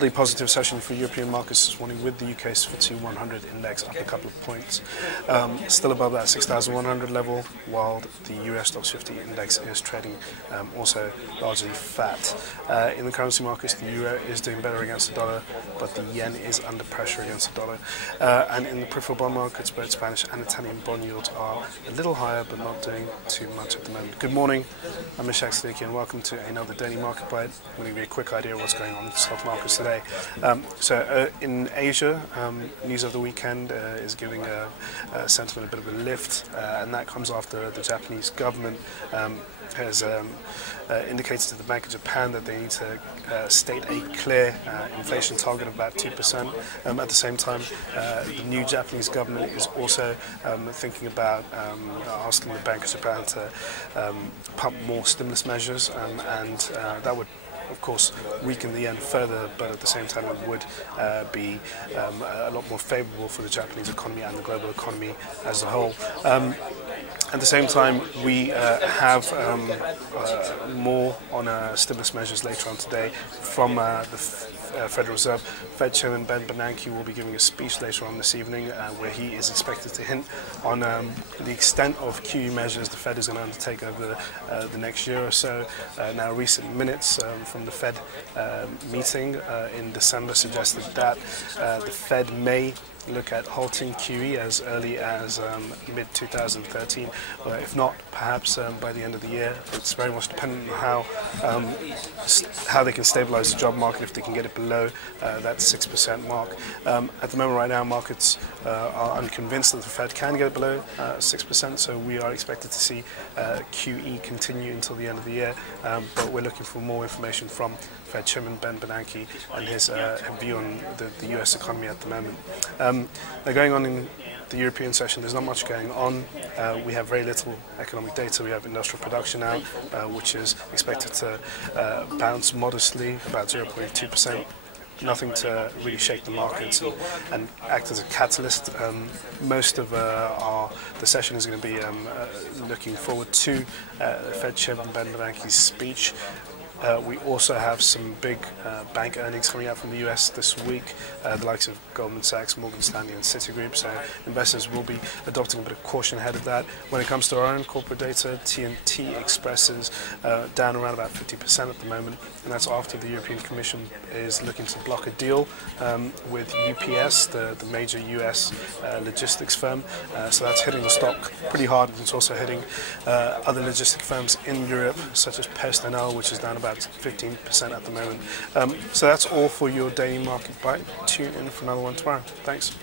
mildly positive session for European markets this morning, with the UK's FTSE 100 index up a couple of points, still above that 6,100 level, while the US Stocks 50 index is trading also largely fat. In the currency markets, the euro is doing better against the dollar, but the yen is under pressure against the dollar. And in the peripheral bond markets, both Spanish and Italian bond yields are a little higher, but not doing too much at the moment. Good morning, I'm Ishaq, Siddiqi, and welcome to another daily market bite. I'm going to give you a quick idea of what's going on in the stock markets today. In Asia, news of the weekend is giving sentiment a bit of a lift, and that comes after the Japanese government has indicated to the Bank of Japan that they need to state a clear inflation target of about 2%. At the same time, the new Japanese government is also thinking about asking the Bank of Japan to pump more stimulus measures, and that would, of course, weaken the yen further, but at the same time it would be a lot more favourable for the Japanese economy and the global economy as a whole. At the same time, we have more on stimulus measures later on today from the Federal Reserve. Fed Chairman Bernanke will be giving a speech later on this evening where he is expected to hint on the extent of QE measures the Fed is going to undertake over the next year or so. Now, recent minutes from the Fed meeting in December suggested that the Fed may look at halting QE as early as mid-2013, if not, perhaps by the end of the year. It's very much dependent on how they can stabilise the job market, if they can get it below that 6% mark. At the moment right now, markets are unconvinced that the Fed can get it below 6%, so we are expected to see QE continue until the end of the year, but we're looking for more information from Fed Chairman Bernanke and his view on the US economy at the moment. Now, going on in the European session, there's not much going on. We have very little economic data. We have industrial production now, which is expected to bounce modestly, about 0.2%. Nothing to really shake the markets and act as a catalyst. Most of the session is going to be looking forward to Fed Chairman Bernanke's speech. We also have some big bank earnings coming out from the US this week, the likes of Goldman Sachs, Morgan Stanley and Citigroup, so investors will be adopting a bit of caution ahead of that. When it comes to our own corporate data, TNT expresses down around about 50% at the moment, and that's after the European Commission is looking to block a deal with UPS, the major US logistics firm. So that's hitting the stock pretty hard, and it's also hitting other logistic firms in Europe, such as PostNL, which is down about 15% at the moment. So that's all for your daily market bite. Tune in for another one tomorrow. Thanks.